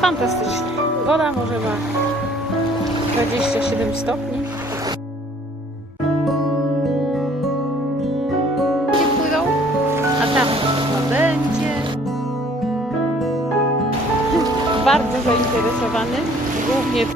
fantastycznie. Woda może ma 27 stopni. Płyną? A tam będzie. Bardzo zainteresowany, głównie